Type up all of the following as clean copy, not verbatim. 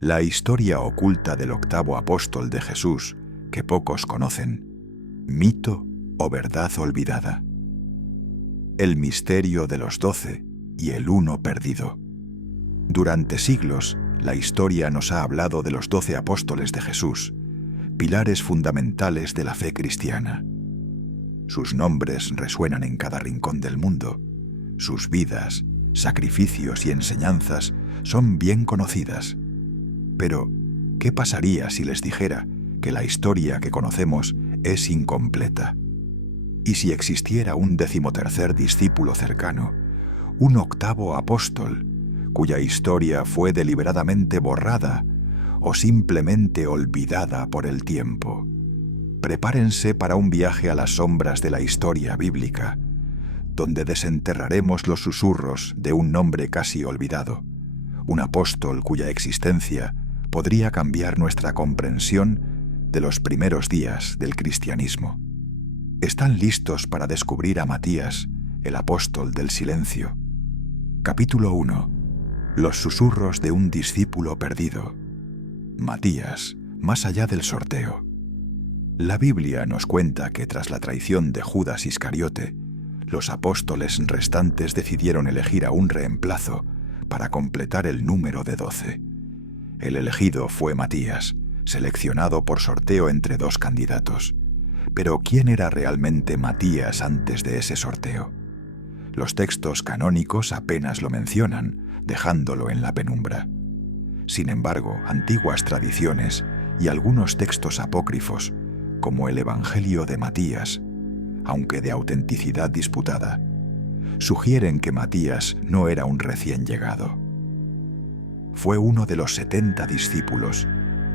La historia oculta del octavo apóstol de Jesús, que pocos conocen. Mito o verdad olvidada. El misterio de los 12 y el uno perdido. Durante siglos, la historia nos ha hablado de los 12 apóstoles de Jesús, pilares fundamentales de la fe cristiana. Sus nombres resuenan en cada rincón del mundo. Sus vidas, sacrificios y enseñanzas son bien conocidas. Pero, ¿qué pasaría si les dijera que la historia que conocemos es incompleta? ¿Y si existiera un 13º discípulo cercano, un octavo apóstol, cuya historia fue deliberadamente borrada o simplemente olvidada por el tiempo? Prepárense para un viaje a las sombras de la historia bíblica, donde desenterraremos los susurros de un nombre casi olvidado, un apóstol cuya existencia podría cambiar nuestra comprensión de los primeros días del cristianismo. ¿Están listos para descubrir a Matías, el apóstol del silencio? Capítulo 1. Los susurros de un discípulo perdido. Matías, más allá del sorteo. La Biblia nos cuenta que tras la traición de Judas Iscariote, los apóstoles restantes decidieron elegir a un reemplazo para completar el número de 12. El elegido fue Matías, seleccionado por sorteo entre 2 candidatos. Pero ¿quién era realmente Matías antes de ese sorteo? Los textos canónicos apenas lo mencionan, dejándolo en la penumbra. Sin embargo, antiguas tradiciones y algunos textos apócrifos, como el Evangelio de Matías, aunque de autenticidad disputada, sugieren que Matías no era un recién llegado. Fue uno de los 70 discípulos,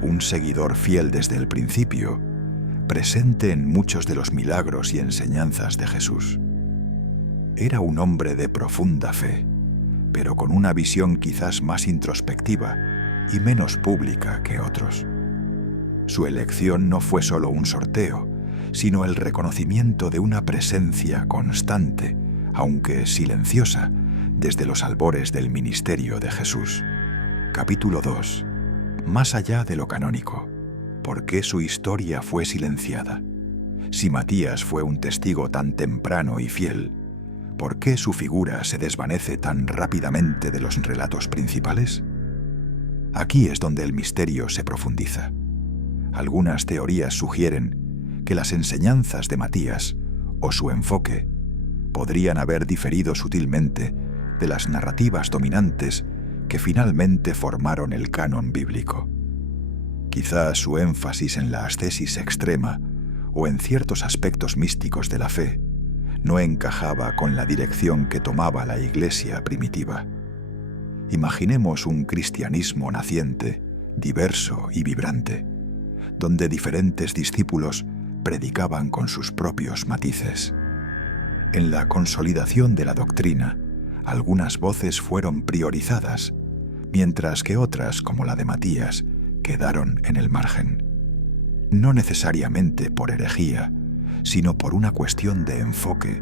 un seguidor fiel desde el principio, presente en muchos de los milagros y enseñanzas de Jesús. Era un hombre de profunda fe, pero con una visión quizás más introspectiva y menos pública que otros. Su elección no fue solo un sorteo, sino el reconocimiento de una presencia constante, aunque silenciosa, desde los albores del ministerio de Jesús. Capítulo 2. Más allá de lo canónico. ¿Por qué su historia fue silenciada? Si Matías fue un testigo tan temprano y fiel, ¿por qué su figura se desvanece tan rápidamente de los relatos principales? Aquí es donde el misterio se profundiza. Algunas teorías sugieren que las enseñanzas de Matías, o su enfoque, podrían haber diferido sutilmente de las narrativas dominantes que finalmente formaron el canon bíblico. Quizá su énfasis en la ascesis extrema o en ciertos aspectos místicos de la fe no encajaba con la dirección que tomaba la Iglesia primitiva. Imaginemos un cristianismo naciente, diverso y vibrante, donde diferentes discípulos predicaban con sus propios matices. En la consolidación de la doctrina, algunas voces fueron priorizadas, mientras que otras, como la de Matías, quedaron en el margen. No necesariamente por herejía, sino por una cuestión de enfoque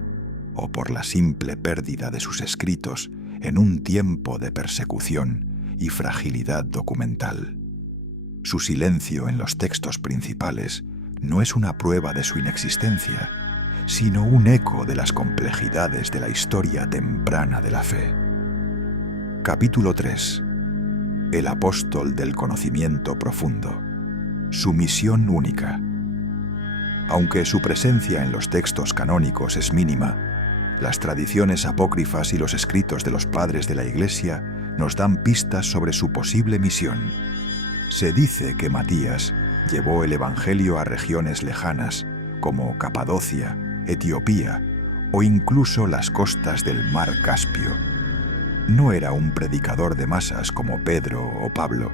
o por la simple pérdida de sus escritos en un tiempo de persecución y fragilidad documental. Su silencio en los textos principales no es una prueba de su inexistencia, sino un eco de las complejidades de la historia temprana de la fe. Capítulo 3. El apóstol del conocimiento profundo. Su misión única. Aunque su presencia en los textos canónicos es mínima, las tradiciones apócrifas y los escritos de los padres de la Iglesia nos dan pistas sobre su posible misión. Se dice que Matías llevó el Evangelio a regiones lejanas, como Capadocia, Etiopía o incluso las costas del mar Caspio. No era un predicador de masas como Pedro o Pablo,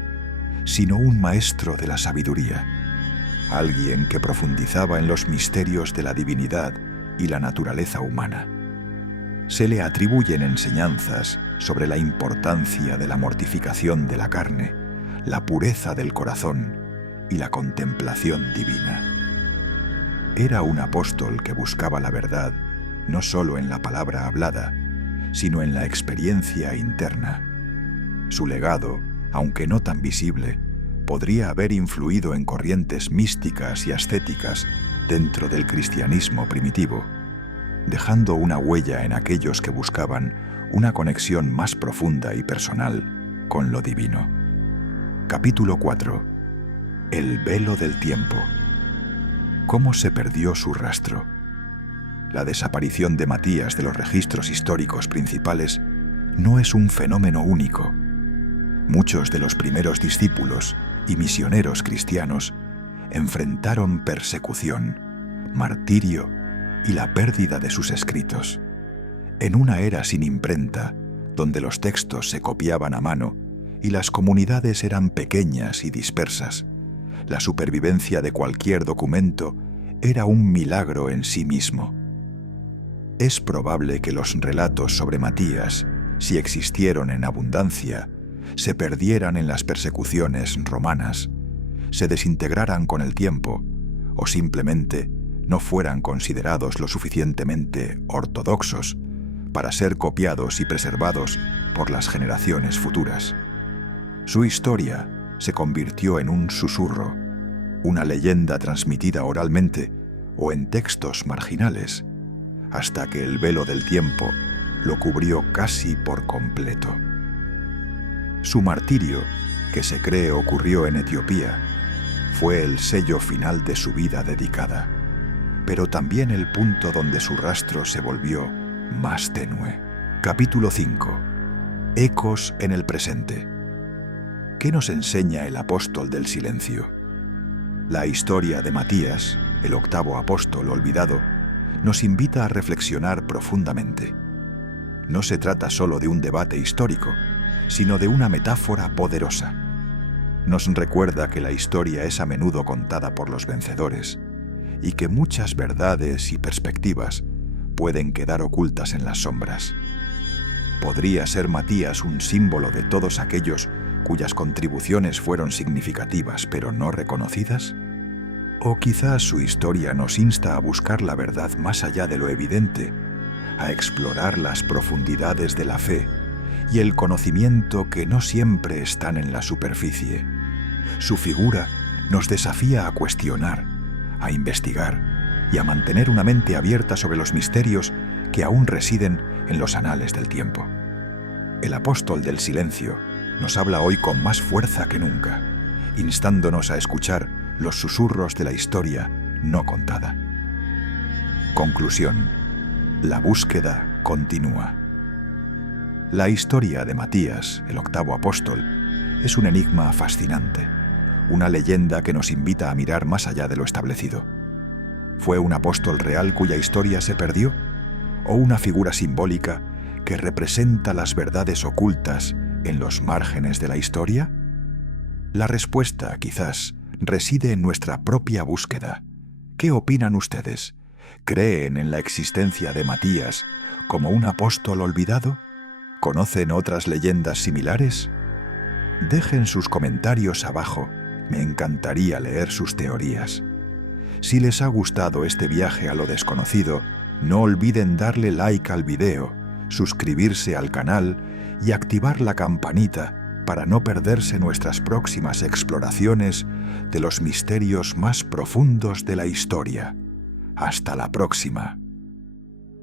sino un maestro de la sabiduría, alguien que profundizaba en los misterios de la divinidad y la naturaleza humana. Se le atribuyen enseñanzas sobre la importancia de la mortificación de la carne, la pureza del corazón y la contemplación divina. Era un apóstol que buscaba la verdad no solo en la palabra hablada, sino en la experiencia interna. Su legado, aunque no tan visible, podría haber influido en corrientes místicas y ascéticas dentro del cristianismo primitivo, dejando una huella en aquellos que buscaban una conexión más profunda y personal con lo divino. Capítulo 4. El velo del tiempo. ¿Cómo se perdió su rastro? La desaparición de Matías de los registros históricos principales no es un fenómeno único. Muchos de los primeros discípulos y misioneros cristianos enfrentaron persecución, martirio y la pérdida de sus escritos. En una era sin imprenta, donde los textos se copiaban a mano y las comunidades eran pequeñas y dispersas, la supervivencia de cualquier documento era un milagro en sí mismo. Es probable que los relatos sobre Matías, si existieron en abundancia, se perdieran en las persecuciones romanas, se desintegraran con el tiempo o simplemente no fueran considerados lo suficientemente ortodoxos para ser copiados y preservados por las generaciones futuras. Su historia se convirtió en un susurro, una leyenda transmitida oralmente o en textos marginales, hasta que el velo del tiempo lo cubrió casi por completo. Su martirio, que se cree ocurrió en Etiopía, fue el sello final de su vida dedicada, pero también el punto donde su rastro se volvió más tenue. Capítulo 5. Ecos en el presente. ¿Qué nos enseña el apóstol del silencio? La historia de Matías, el octavo apóstol olvidado, nos invita a reflexionar profundamente. No se trata solo de un debate histórico, sino de una metáfora poderosa. Nos recuerda que la historia es a menudo contada por los vencedores y que muchas verdades y perspectivas pueden quedar ocultas en las sombras. ¿Podría ser Matías un símbolo de todos aquellos cuyas contribuciones fueron significativas pero no reconocidas? O quizás su historia nos insta a buscar la verdad más allá de lo evidente, a explorar las profundidades de la fe y el conocimiento que no siempre están en la superficie. Su figura nos desafía a cuestionar, a investigar y a mantener una mente abierta sobre los misterios que aún residen en los anales del tiempo. El apóstol del silencio nos habla hoy con más fuerza que nunca, instándonos a escuchar los susurros de la historia no contada. Conclusión. La búsqueda continúa. La historia de Matías, el octavo apóstol, es un enigma fascinante, una leyenda que nos invita a mirar más allá de lo establecido. ¿Fue un apóstol real cuya historia se perdió? ¿O una figura simbólica que representa las verdades ocultas en los márgenes de la historia? La respuesta, quizás, reside en nuestra propia búsqueda. ¿Qué opinan ustedes? ¿Creen en la existencia de Matías como un apóstol olvidado? ¿Conocen otras leyendas similares? Dejen sus comentarios abajo. Me encantaría leer sus teorías. Si les ha gustado este viaje a lo desconocido, no olviden darle like al video, suscribirse al canal y activar la campanita para no perderse nuestras próximas exploraciones de los misterios más profundos de la historia. Hasta la próxima.